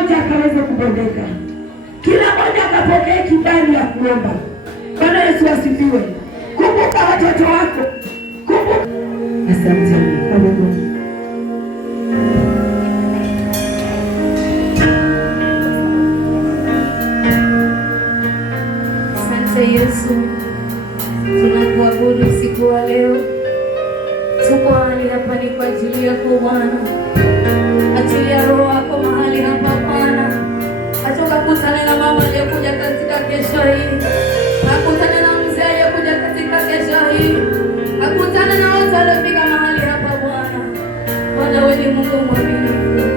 mmoja akaweze kubondeka, kila mmoja akapokea kibali ya kuomba. Bwana Yesu asifiwe. Kumbuka watoto wako, kumbuka. Asante. Asante Yesu, tunakuabudu siku wa leo. Tuko mahali hapa ni kwa ajili yako Bwana. Achilia roho yako mahali hapa Bwana. Atakutane na mama aliyekuja katika kesho hii. Akutane na mzee aliyekuja katika kesho hii. Akutane na wote waliofika mahali hapa Bwana. Bwana wewe ni Mungu mwaminifu.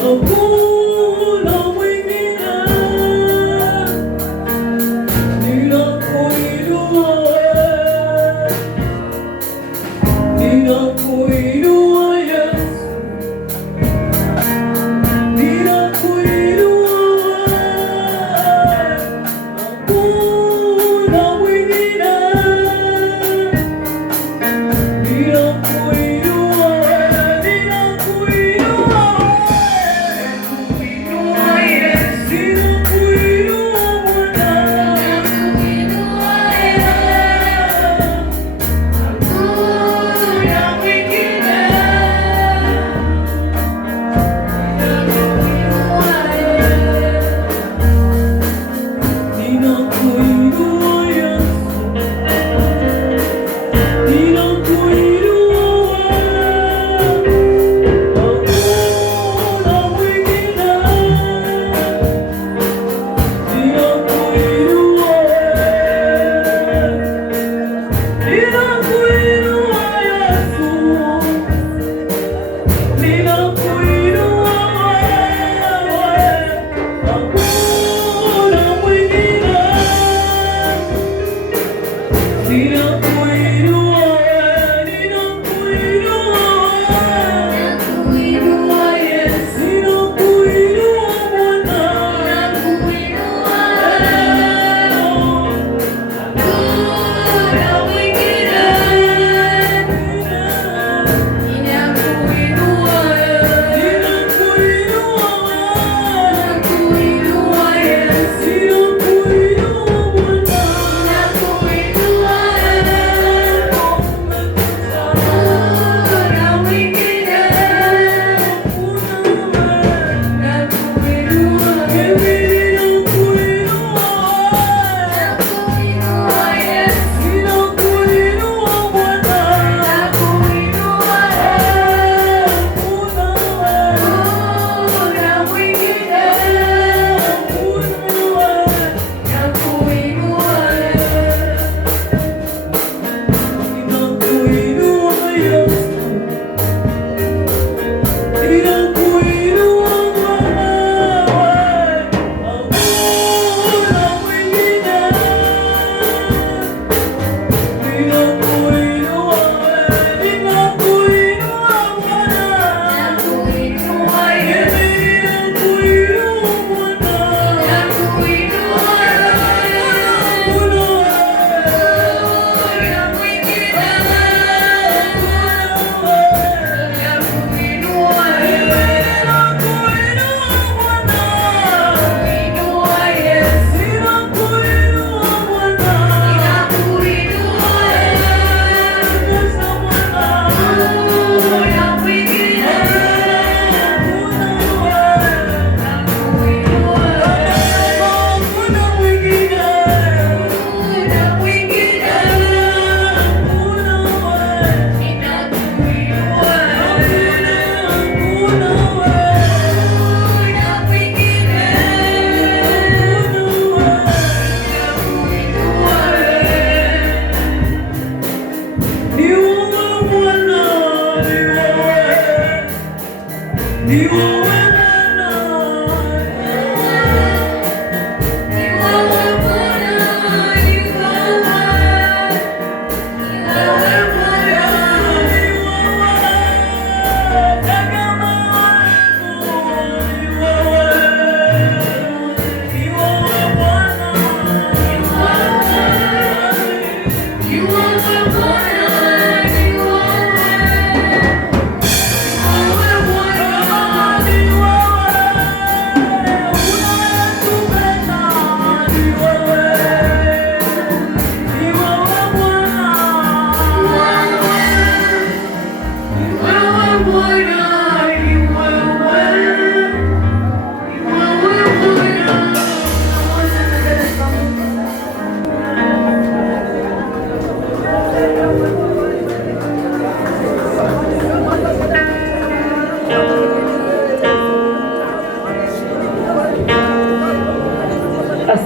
You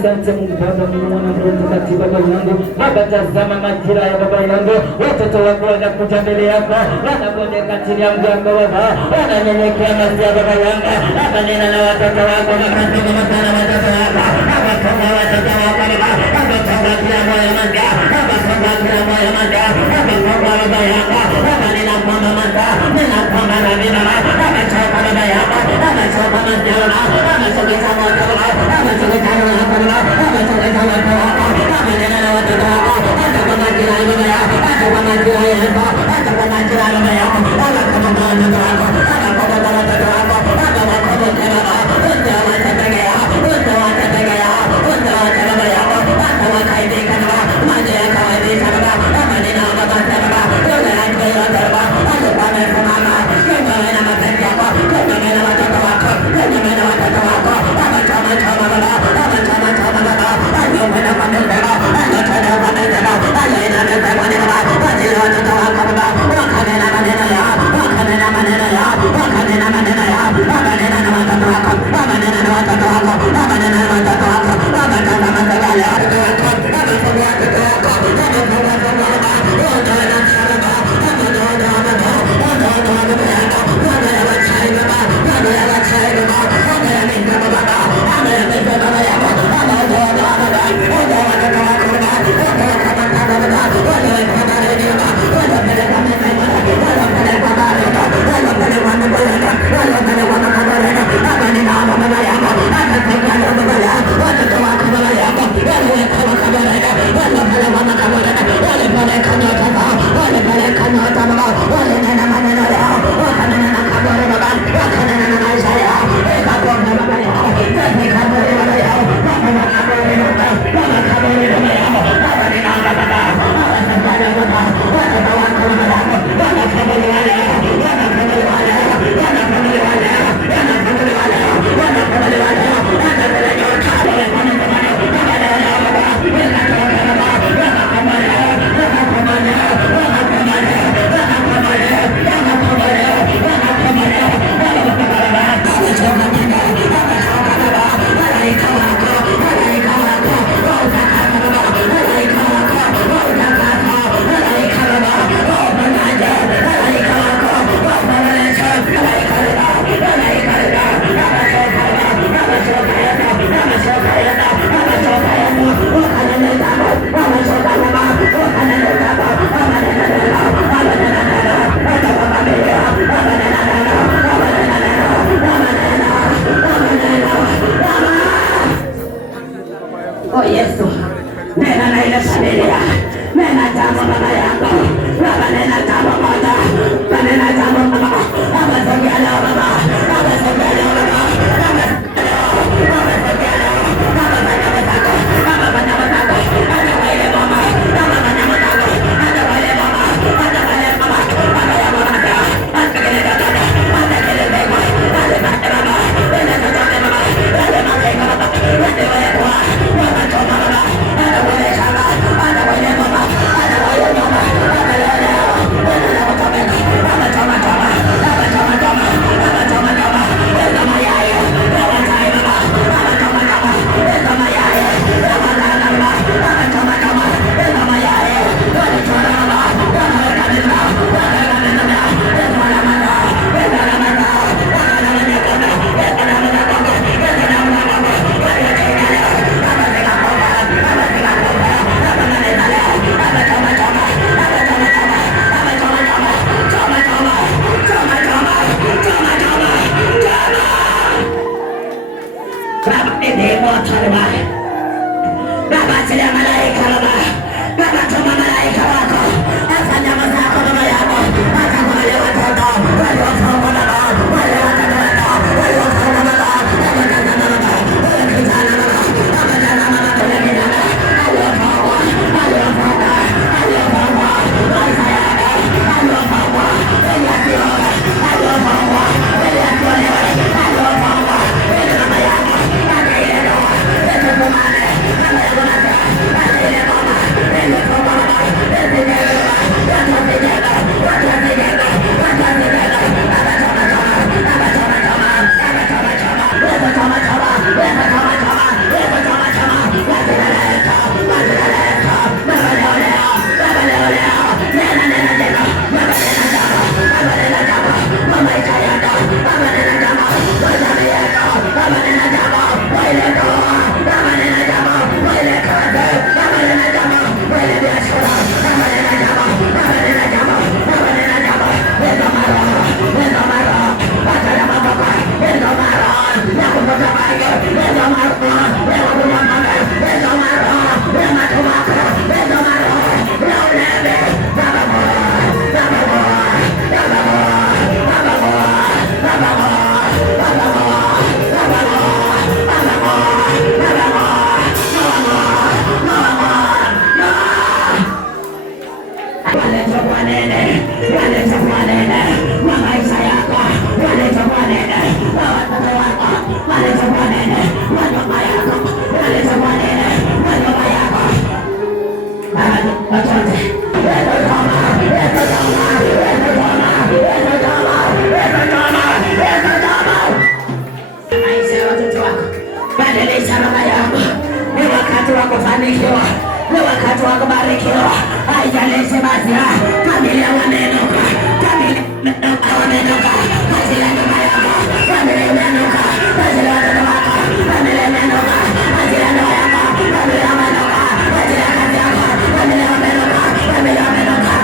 Asante Mungu Baba, Mungu Mwana, Roho Mtakatifu. Baba yangu, Baba, tazama majira ya baba yangu, watoto wako wanakuja mbele yako, wanabondeka chini ya mguu wako Baba, wananyenyekea mbele ya baba yangu. Baba, nena na watoto wako, Baba, tazama sana watoto wako, Baba, tazama watoto wako Baba, Baba, tazama kila moyo manga, Baba, tazama kila moyo manga, Baba, tazama baba yangu, Baba, nena kwa mama, nena kwa mama Baba, Baba, choka baba yangu, Baba, choka mama, Baba, choka kama Baba, Baba, choka kama Baba, Baba, choka kama Baba, Baba, nena na watoto wako, hata kwa majira ya baba yangu, hata kwa majira ya baba, hata kwa majira ya baba yangu, Baba, kama watoto wako, Baba, kwa watoto wako, Baba, wako tena Baba, wote watategea, wote watategea, wote watategea Baba, hata wakaidika Baba, maji yakawaidika Baba, Baba, nena Baba Baba, wote watategea Baba, hata kwa mama, kama na mapenzi yako, kama na watoto wako, kama na watoto wako, Baba, chama chama Baba, Baba, chama chama Baba, ndio mwana kwa Mungu Baba, ndio tena kwa Mungu Baba, ndio ina mbele kwa Mungu Baba, ndio watoto wako Baba, wakanena maneno ya, wakanena maneno ya, wakanena maneno ya, Baba, nena na watoto wako, Baba, nena na watoto wako, Baba, nena na watoto wako, Baba, tazama magari ya watoto wako, Baba, funga watoto wako, Baba, funga funga Baba, ndio na sana Baba, Baba, ndio na Baba, ndio na Baba yako, Baba, ya wachai Baba, Baba, ya wachai Baba, Baba, ya minga Baba, Baba, ya minga Baba yako, Baba, ndio na Baba, ndio watoto wako Baba, ndio kama Baba, ndio kama Baba, ndio pele kwa Mungu Baba, ndio pele kwa Baba, ndio pele kwa Mungu Baba, ndio pele kwa Baba Baba, ni mama Baba yako, hata kwa Baba yako, watoto wako Baba yako, wale kama Baba yako, wale pele kwa Baba, wale pele kama Baba, wale pele kama Baba, wale nena maneno yao, wakanena na kaburi Baba, wakanena na maisha yao, kwa Baba yao, kwa kaburi Baba yao, Baba kaburi Baba, Baba kaburi Baba yao, Baba ni mama Baba, Baba sabaya Baba, watoto wako Baba yako, Baba kaburi wale yao, Baba kaburi wale yao, Baba kaburi wale yao, Baba kaburi wale yao, Baba kaburi wale yao, Baba kaburi wale yao, Baba kwa Mungu Baba, Baba leo yao Baba, Baba toka Baba, Baba kama leo, Baba kama leo, Baba kama leo, Baba kama leo, Baba kama leo, Baba kama leo, Baba kama leo, Baba toka Baba, Baba toka Baba, malaika wako, malaika wako, utakata Baba, malaika wako, utakata, malaika Baba, upangaje, malaika wako, upangaje, malaika Baba, malaika Baba, Baba toka Baba, Baba toka Baba, Baba toka Baba, Baba toka Baba, ukanene Baba, Baba toka Baba, ukanene Baba, Baba nene Baba, Baba nene Baba, Baba Baba nene, Baba nene Baba, Baba nene Baba, Baba nene, Baba nene, Baba. Oh Yesu, nena na ile familia, nena jambo Baba yangu, Baba nena jambo moja, Baba nena jambo Baba, Baba sogea leo Baba, Baba sogea leo Baba, Baba sogea leo, Baba fanya matako, Baba fanya matako, hata kwa ile mama, Baba fanya matako, hata kwa ile mama, hata kwa ile mama, Baba ya mama, hata kile dada, hata kile bego, hata mate Baba, hata katoke Baba, hata mate Baba, hata kwa ile kwa, Baba choma Baba, hata kwa ile shamba, hata kwa ile mama, hata kwa ile mama, hata leo leo, hata kutomeka, Baba choma choma, Baba choma choma, Baba choma choma, hata mayai, Baba chai Baba, Baba choma choma, hata mayai, Baba choma Baba, Baba choma choma, hata mayai, Baba choma Baba, Baba kabisa, Baba kabisa, hata mala mala, hata mala mala, hata mala mala, hata mala mala, hata mala mala, Baba choma leo, Baba tega bomba, Baba tega bomba, Baba maliza leo, Baba choma choma, Baba choma choma, Baba choma choma, choma choma, choma choma, choma choma, choma. Baba ndiye moto Baba, Baba achilia malaika Baba, Baba tuma malaika wako, hata nyama zako Baba yako, hata kwa wale watoto waliofungwa Baba, wale watoto wako waliofungwa Baba, Baba tazama Baba, wale kijana Baba, Baba tazama Baba, wale kijana waliofungwa, waliofungwa, waliofungwa, maisha yako, waliofungwa, waliofungwa, waliofungwa, waliofungwa, waliofungwa, wale mama yako, hata ile ndoa, hata kumane, hata ile mama, hata ile mama, hata ile mama, hata ile mama, hata ile Badilisha baba yangu, ni wakati wa kufanikiwa, ni wakati wa kubarikiwa. Haijalishi mazira, familia wamenuka, familia wamenuka, ajili ya nyumba yako, familia imenuka, ajili ya watoto wako, familia imenuka, ajili ya ndoa yako, familia wamenuka, ajili ya kazi yako, familia wamenuka, familia wamenuka.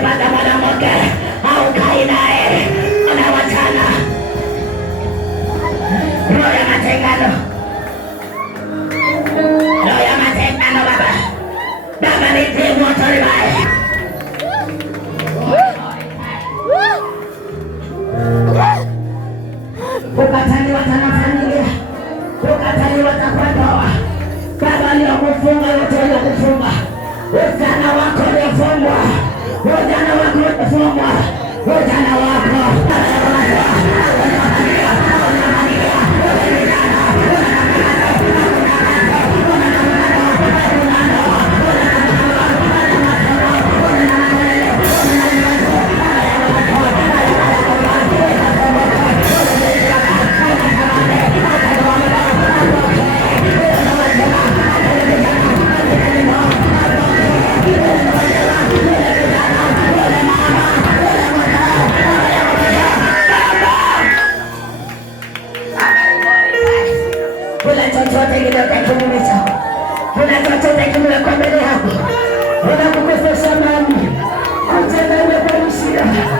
Ukipata mwanamke haukai naye, unawachana. Roho ya matengano, roho ya matengano Baba. Baba nitie moto libaya. Ukataliwa na familia, ukataliwa kwa ndoa. Baba aliyokufunga yote aliyokufunga, ujana wako ulifungwa, ujana wako ulifungwa, ujana wako unakukosesha mali, utenda imekuishia.